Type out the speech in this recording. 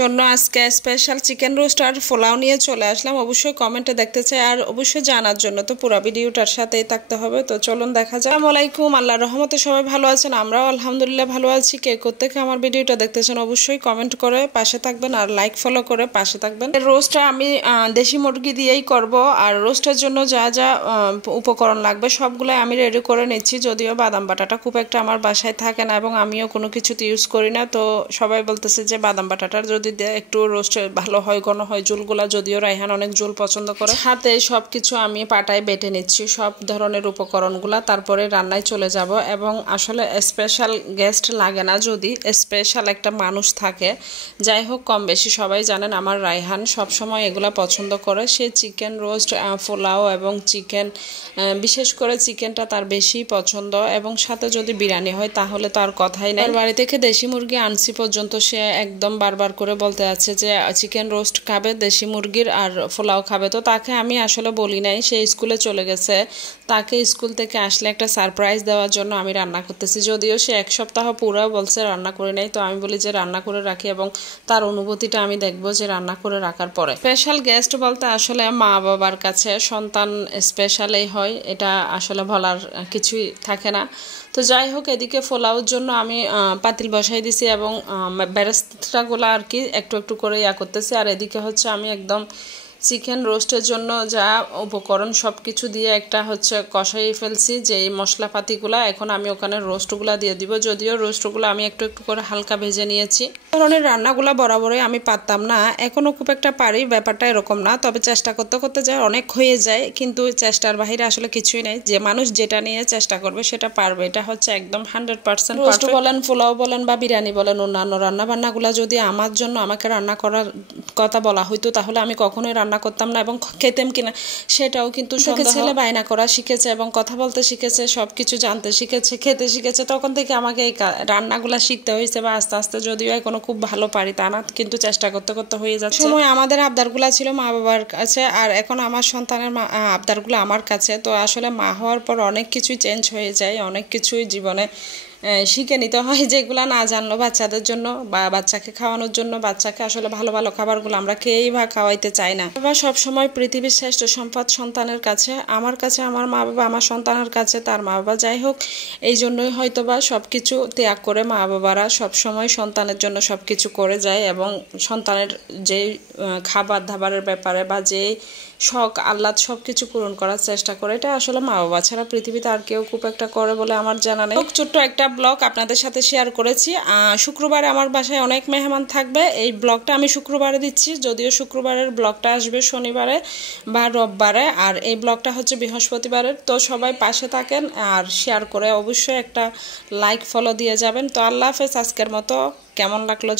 জন্য আজকে special chicken roast আর পোলাও নিয়ে চলে আসলাম। অবশ্যই কমেন্টে দেখতে চাই আর অবশ্যই জানার জন্য তো পুরো ভিডিওটার সাথেই থাকতে হবে। তো চলুন দেখা যাক। আসসালামু আলাইকুম, আল্লাহর রহমতে সবাই ভালো আছেন, আমরাও আলহামদুলিল্লাহ ভালো আছি। কে কোত্থেকে আমার ভিডিওটা দেখতেছেন অবশ্যই কমেন্ট করে পাশে থাকবেন আর লাইক ফলো করে পাশে থাকবেন। রোস্টটা আমি দেশি মুরগি দিয়েই করব আর রোস্টের জন্য যা যা উপকরণ লাগবে সবগুলো আমি রেডি করে নিচ্ছি। যদিও বাদাম বাটাটা খুব একটা আমার বাসায় থাকে না এবং আমিও কোনো কিছুতে ইউজ করি না, তো সবাই বলতেছে যে বাদাম বাটাটার যদি একটু রোস্ট ভালো হয়, ঘন হয় জুলগুলা, যদিও রায়হান অনেক জুল পছন্দ করে। হাতে সবকিছু আমি পাটায় বেটে নিচ্ছি সব ধরনের উপকরণগুলা, তারপরে রান্নায় চলে যাব। এবং আসলে স্পেশাল গেস্ট লাগে না যদি স্পেশাল একটা মানুষ থাকে। যাই হোক, কম বেশি সবাই জানেন আমার রায়হান সবসময় এগুলা পছন্দ করে। সে চিকেন রোস্ট, পোলাও এবং চিকেন, বিশেষ করে চিকেনটা তার বেশি পছন্দ এবং সাথে যদি বিরিয়ানি হয় তাহলে তো আর কথাই নাই। বাড়ি থেকে দেশি মুরগি আনছি পর্যন্ত সে একদম বারবার করে বলতে আছে যে চিকেন রোস্ট খাবে, দেশি মুরগির আর পোলাও খাবে। তো তাকে আমি আসলে বলি নাই, সে স্কুলে চলে গেছে। তাকে স্কুল থেকে আসলে একটা সারপ্রাইজ দেওয়ার জন্য আমি রান্না করতেছি। যদিও সে এক সপ্তাহ পুরো বলছে রান্না করে নাই, তো আমি বলি যে রান্না করে রাখি এবং তার অনুভূতিটা আমি দেখবো যে রান্না করে রাখার পরে। স্পেশাল গেস্ট বলতে আসলে মা বাবার কাছে সন্তান স্পেশালই হয়, এটা আসলে বলার কিছুই থাকে না। তো যাই হোক, এদিকে পোলাওর জন্য আমি পাতিল বসাই দিছি এবং বেরেস্তাগুলো আর কি একটু একটু করে করতেছি। আর এদিকে হচ্ছে আমি একদম চিকেন রোস্টের জন্য যা উপকরণ সব কিছু দিয়ে একটা হচ্ছে কষাই ফেলছি যে এই মশলাপাতিগুলা। এখন আমি ওখানে রোস্টগুলা দিয়ে দিব। যদিও রোস্টগুলো আমি একটু একটু করে হালকা ভেজে নিয়েছি। ধরনের রান্নাগুলা বরাবরই আমি পারতাম না, এখনও খুব একটা পারি, ব্যাপারটা এরকম না। তবে চেষ্টা করতে করতে যায় অনেক হয়ে যায়, কিন্তু চেষ্টার বাহিরে আসলে কিছুই নেই। যে মানুষ যেটা নিয়ে চেষ্টা করবে সেটা পারবে, এটা হচ্ছে একদম 100%। রোস্ট বলেন, পোলাও বলেন বা বিরিয়ানি বলেন, অন্যান্য রান্নাবান্নাগুলা যদি আমার জন্য আমাকে রান্না করার কথা বলা হইতো তাহলে আমি কখনোই রান্না করতাম না এবং খেতাম কিনা সেটাও কিন্তু ছেলে বায়না করা শিখেছে এবং কথা বলতে শিখেছে, সবকিছু জানতে শিখেছে, খেতে শিখেছে। তখন থেকে আমাকে এই রান্নাগুলা শিখতে হয়েছে বা আস্তে আস্তে, যদিও এখনো খুব ভালো পারি তা না, কিন্তু চেষ্টা করতে করতে হয়ে যাচ্ছে। সময় আমাদের আবদারগুলা ছিল মা বাবার কাছে আর এখন আমার সন্তানের আবদারগুলো আমার কাছে। তো আসলে মা হওয়ার পর অনেক কিছুই চেঞ্জ হয়ে যায়, অনেক কিছুই জীবনে শিখে নিতে হয় যেগুলো না জানলো বাচ্চাদের জন্য বা বাচ্চাকে খাওয়ানোর জন্য। বাচ্চাকে আসলে ভালো ভালো খাবারগুলো আমরা খেয়েই বা খাওয়াইতে চাই না। বাবা সবসময় পৃথিবীর শ্রেষ্ঠ সম্পদ সন্তানের কাছে, আমার কাছে আমার মা বাবা, আমার সন্তানের কাছে তার মা বাবা। যাই হোক, এই জন্যই হয়তো বা সব কিছু ত্যাগ করে মা বাবারা সবসময় সন্তানের জন্য সব কিছু করে যায় এবং সন্তানের যে খাবার দাবারের ব্যাপারে বা যে শখ আহ্লাদ সব কিছু পূরণ করার চেষ্টা করে। এটা আসলে মা বাবা ছাড়া পৃথিবীতে আর কেউ খুব একটা করে বলে আমার জানা নেই। ছোট্ট একটা ব্লগ আপনাদের সাথে শেয়ার করেছি। শুক্রবারে আমার বাসায় অনেক মেহমান থাকবে, এই ব্লগটা আমি শুক্রবারে দিচ্ছি। যদিও শুক্রবারের ব্লগটা আসবে শনিবারে বা রোববারে, আর এই ব্লগটা হচ্ছে বৃহস্পতিবারের। তো সবাই পাশে থাকেন আর শেয়ার করে অবশ্যই একটা লাইক ফলো দিয়ে যাবেন। তো আল্লাহ হাফেজ, আজকের মতো কেমন লাগলো